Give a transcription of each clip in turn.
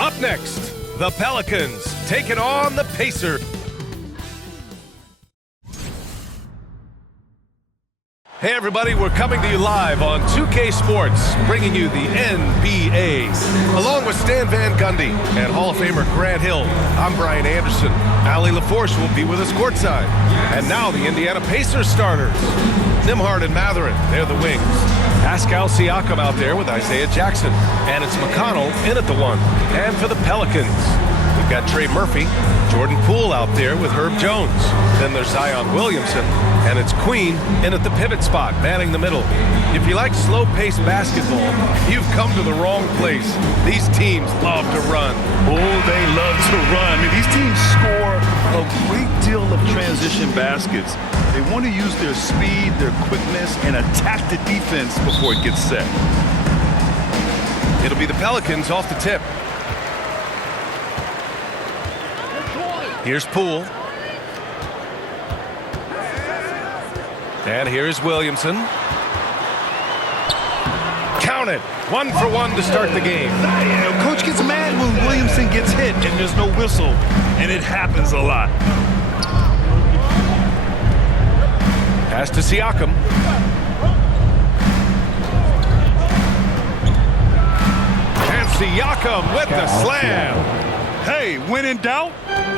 Up next, the Pelicans taking on the Pacers. Hey everybody, we're coming to you live on 2K Sports, bringing you the NBA. Along with Stan Van Gundy and Hall of Famer Grant Hill, I'm Brian Anderson. Allie LaForce will be with us courtside. And now the Indiana Pacers starters. Nembhard and Mathurin, they're the wings. Pascal Siakam out there with Isaiah Jackson. And it's McConnell in at the 1. And for the Pelicans, we've got Trey Murphy, Jordan Poole out there with Herb Jones. Then there's Zion Williamson. And it's Quién in at the pivot spot, manning the middle. If you like slow-paced basketball, you've come to the wrong place. These teams love to run. Oh, they love to run. I mean, these teams score a great deal of transition baskets. They want to use their speed, their quickness, and attack the defense before it gets set. It'll be the Pelicans off the tip. Here's Poole. And here's Williamson. Count it. 1 for 1 to start the game. You know, Coach gets mad when Williamson gets hit and there's no whistle, and it happens a lot. Pass to Siakam. And Siakam with the slam. Hey, when in doubt,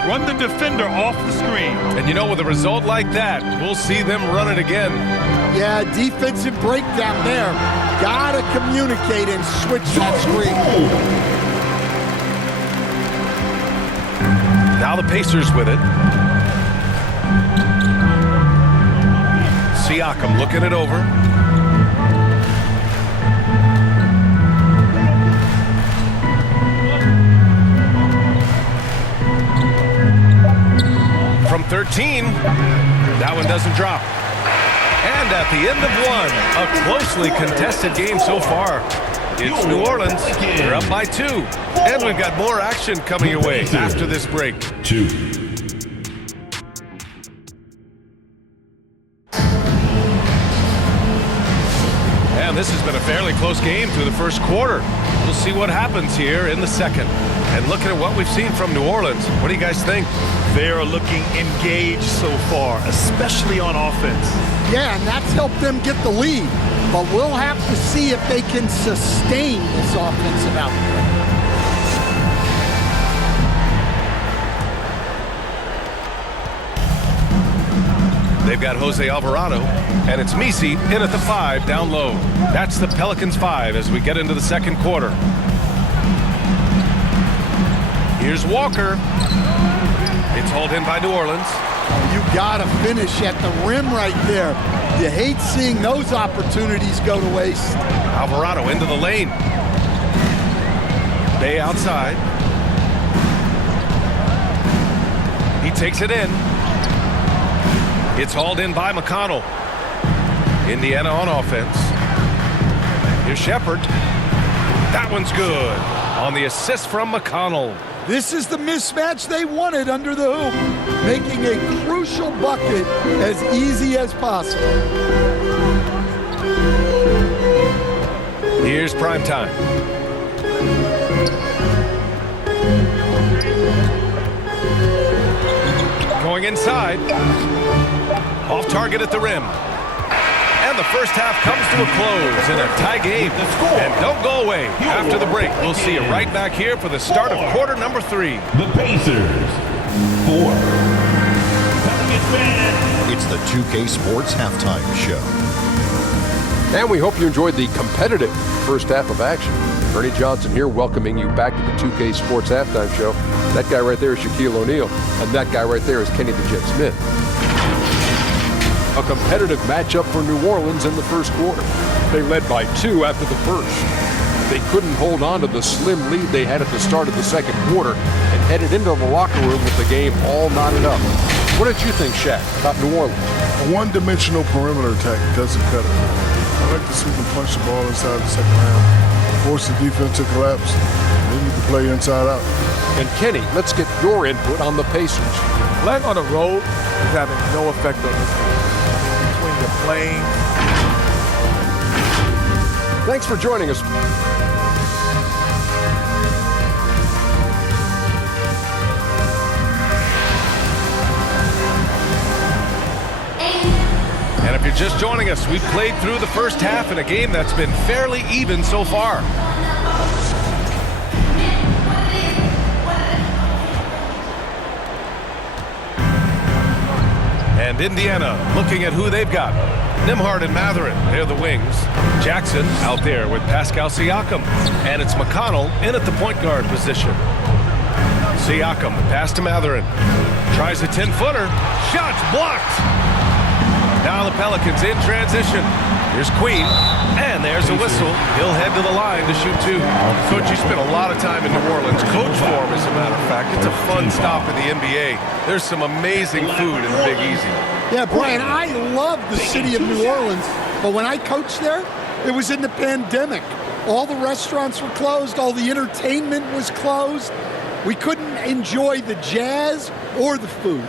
run the defender off the screen. And you know, with a result like that, we'll see them run it again. Yeah, defensive breakdown there. Gotta communicate and switch that screen. Now the Pacers with it. Siakam looking it over. From 13, that one doesn't drop. And at the end of 1, a closely contested game so far. It's New Orleans, they're up by 2. And we've got more action coming your way after this break. 2. And this has been a fairly close game through the first quarter. We'll see what happens here in the second. And looking at what we've seen from New Orleans, what do you guys think? They're looking engaged so far, especially on offense. Yeah, and that's helped them get the lead. But we'll have to see if they can sustain this offensive output. They've got Jose Alvarado, and it's Misi in at the 5 down low. That's the Pelicans 5 as we get into the second quarter. Here's Walker. It's hauled in by New Orleans. You gotta finish at the rim right there. You hate seeing those opportunities go to waste. Alvarado into the lane. Bey outside. He takes it in. It's hauled in by McConnell. Indiana on offense. Here's Shepherd. That one's good. On the assist from McConnell. This is the mismatch they wanted under the hoop, making a crucial bucket as easy as possible. Here's prime time. Going inside. Off target at the rim. And the first half comes to a close in a tie game. And don't go away. After the break, we'll see you right back here for the start of quarter number 3. The Pacers 4. It's the 2K Sports Halftime Show. And we hope you enjoyed the competitive first half of action. Ernie Johnson here welcoming you back to the 2K Sports Halftime Show. That guy right there is Shaquille O'Neal, and that guy right there is Kenny the Jet Smith. A competitive matchup for New Orleans in the first quarter. They led by 2 after the first. They couldn't hold on to the slim lead they had at the start of the second quarter and headed into the locker room with the game all knotted up. What did you think, Shaq, about New Orleans? A one-dimensional perimeter attack doesn't cut it. I like to see them punch the ball inside the second round, force the defense to collapse. They need to play inside out. And Kenny, let's get your input on the Pacers. Playing on the road is having no effect on this game. Between the playing. Thanks for joining us. just joining us, we've played through the first half in a game that's been fairly even so far. And Indiana looking at who they've got. Nembhard and Mathurin, they're the wings. Jackson out there with Pascal Siakam. And it's McConnell in at the point guard position. Siakam, pass to Mathurin. Tries a 10-footer. Shots blocked. Now the Pelicans in transition. Here's Quién, and there's a whistle. He'll head to the line to shoot two. Coach, you spent a lot of time in New Orleans. Coach form, as a matter of fact. It's a fun stop in the NBA. There's some amazing food in the Big Easy. Yeah, Brian, I love the city of New Orleans, but when I coached there, it was in the pandemic. All the restaurants were closed. All the entertainment was closed. We couldn't enjoy the jazz or the food.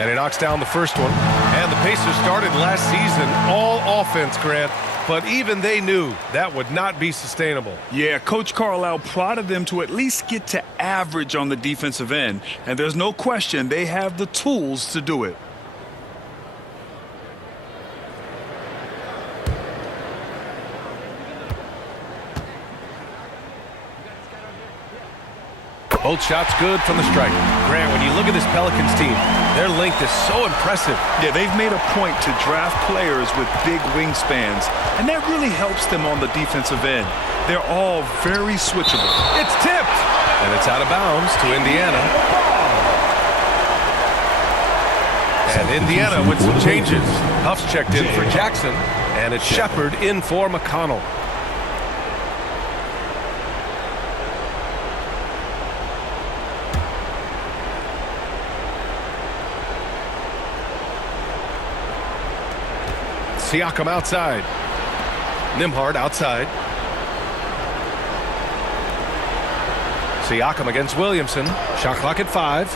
And he knocks down the first one. And the Pacers started last season all offense, Grant. But even they knew that would not be sustainable. Yeah, Coach Carlisle prodded them to at least get to average on the defensive end. And there's no question they have the tools to do it. Both shots good from the stripe. Grant, when you look at this Pelicans team, their length is so impressive. Yeah, they've made a point to draft players with big wingspans, and that really helps them on the defensive end. They're all very switchable. It's tipped, and it's out of bounds to Indiana. And Indiana with some changes. Huff's checked in for Jackson, and it's Shepherd in for McConnell. Siakam outside. Nembhard outside. Siakam against Williamson. Shot clock at 5.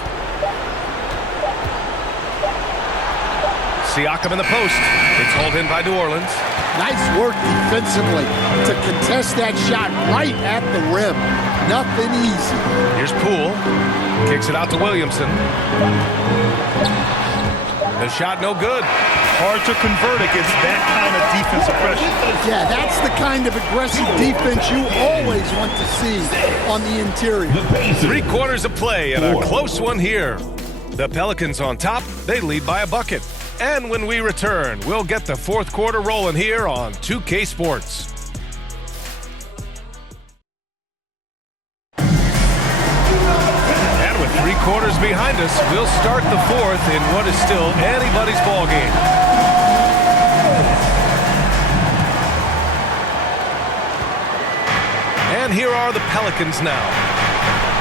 Siakam in the post. It's hauled in by New Orleans. Nice work defensively to contest that shot right at the rim. Nothing easy. Here's Poole. Kicks it out to Williamson. The shot no good. Hard to convert against that kind of defensive pressure. Yeah, that's the kind of aggressive defense you always want to see on the interior. 3 quarters of play and a close one here. The Pelicans on top. They lead by a bucket. And when we return, we'll get the 4th quarter rolling here on 2K Sports. And with 3 quarters behind us, we'll start the 4th in what is still anybody's ball game. And here are the Pelicans now.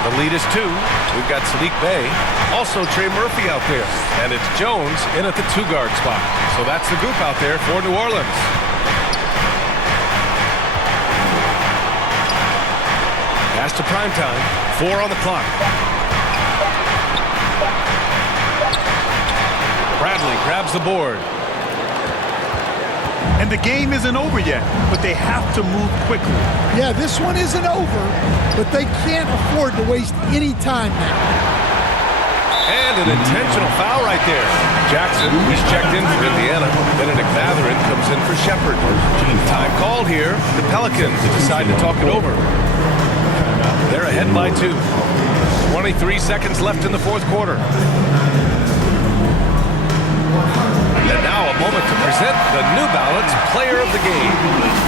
The lead is 2. We've got Saddiq Bey. Also Trey Murphy out there. And it's Jones in at the 2-guard spot. So that's the group out there for New Orleans. Pass to primetime. 4 on the clock. Bradley grabs the board. And the game isn't over yet, but they have to move quickly. Yeah, this one isn't over, but they can't afford to waste any time now. And an intentional foul right there. Jackson, he's checked in for Indiana. Benedict Mathurin comes in for Shepherd. Time called here. The Pelicans decide to talk it over. They're ahead by 2. 23 seconds left in the 4th quarter. And now a moment to present the New Balance Player of the Game.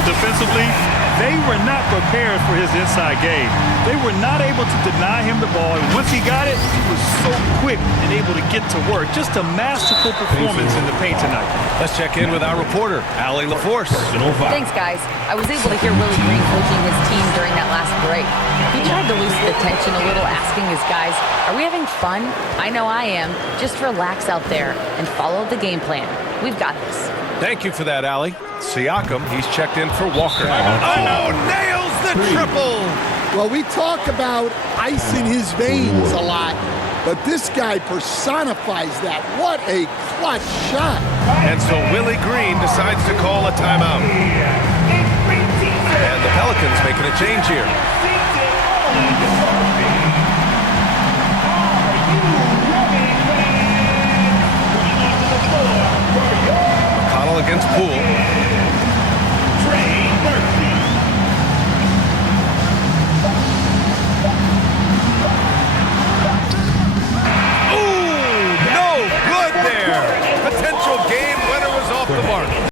Defensively, they were not prepared for his inside game. They were not able to deny him the ball, and once he got it, he was so quick and able to get to work. Just a masterful performance in the paint tonight. Let's check in with our reporter, Allie LaForce. Thanks, guys. I was able to hear Willie Green coaching his team during that last break. He tried to loosen the tension a little, asking his guys, are we having fun? I know I am. Just relax out there and follow the game plan. We've got this. Thank you for that, Allie. Siakam, he's checked in for Walker. Oh, nails the triple! Well, we talk about ice in his veins a lot, but this guy personifies that. What a clutch shot. And so Willie Green decides to call a timeout. And the Pelicans Pelicans making a change here.